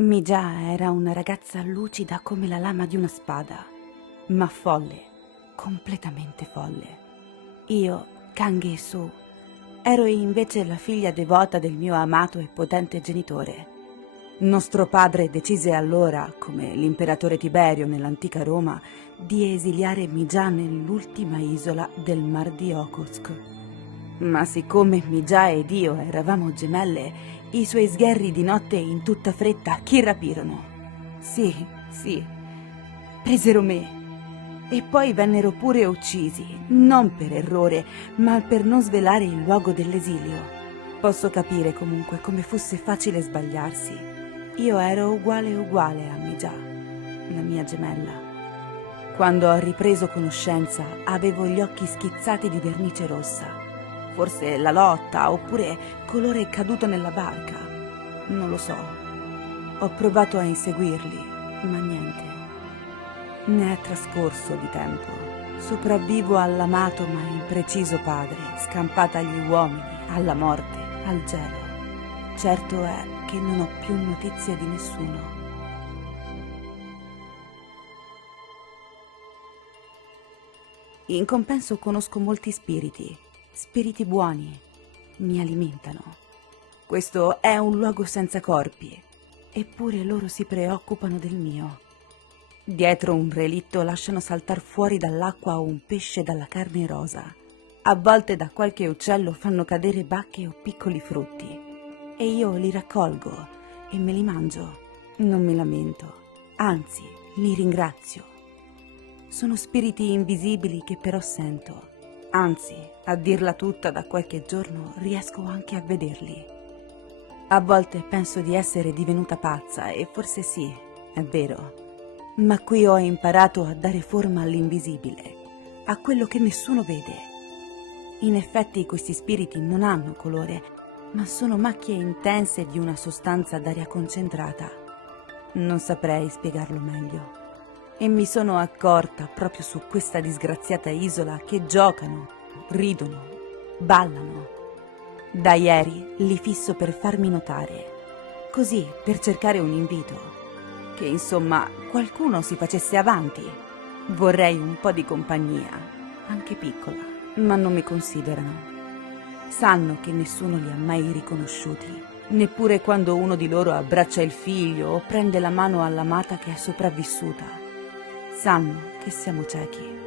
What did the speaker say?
Mija era una ragazza lucida come la lama di una spada, ma folle, completamente folle. Io, Kangesu, ero invece la figlia devota del mio amato e potente genitore. Nostro padre decise allora, come l'imperatore Tiberio nell'antica Roma, di esiliare Mija nell'ultima isola del Mar di Okhotsk. Ma siccome Mija ed io eravamo gemelle, i suoi sgherri di notte in tutta fretta chi rapirono? Sì, presero me. E poi vennero pure uccisi, non per errore, ma per non svelare il luogo dell'esilio. Posso capire comunque come fosse facile sbagliarsi. Io ero uguale a Mija, la mia gemella. Quando ho ripreso conoscenza, avevo gli occhi schizzati di vernice rossa. Forse la lotta, oppure colore caduto nella barca. Non lo so. Ho provato a inseguirli, ma niente. Ne è trascorso di tempo. Sopravvivo all'amato ma impreciso padre, scampata agli uomini, alla morte, al gelo. Certo è che non ho più notizie di nessuno. In compenso conosco molti spiriti buoni, mi alimentano. Questo è un luogo senza corpi, eppure loro si preoccupano del mio. Dietro un relitto lasciano saltar fuori dall'acqua un pesce dalla carne rosa. A volte da qualche uccello fanno cadere bacche o piccoli frutti, e io li raccolgo e me li mangio. Non mi lamento, anzi, li ringrazio. Sono spiriti invisibili che però sento. Anzi, a dirla tutta, da qualche giorno riesco anche a vederli. A volte penso di essere divenuta pazza, e forse sì, è vero. Ma qui ho imparato a dare forma all'invisibile, a quello che nessuno vede. In effetti questi spiriti non hanno colore, ma sono macchie intense di una sostanza d'aria concentrata. Non saprei spiegarlo meglio. E mi sono accorta proprio su questa disgraziata isola che giocano, ridono, ballano. Da ieri li fisso per farmi notare, così per cercare un invito. Che insomma qualcuno si facesse avanti. Vorrei un po' di compagnia, anche piccola, ma non mi considerano. Sanno che nessuno li ha mai riconosciuti, neppure quando uno di loro abbraccia il figlio o prende la mano all'amata che è sopravvissuta. Sanno che siamo ciechi.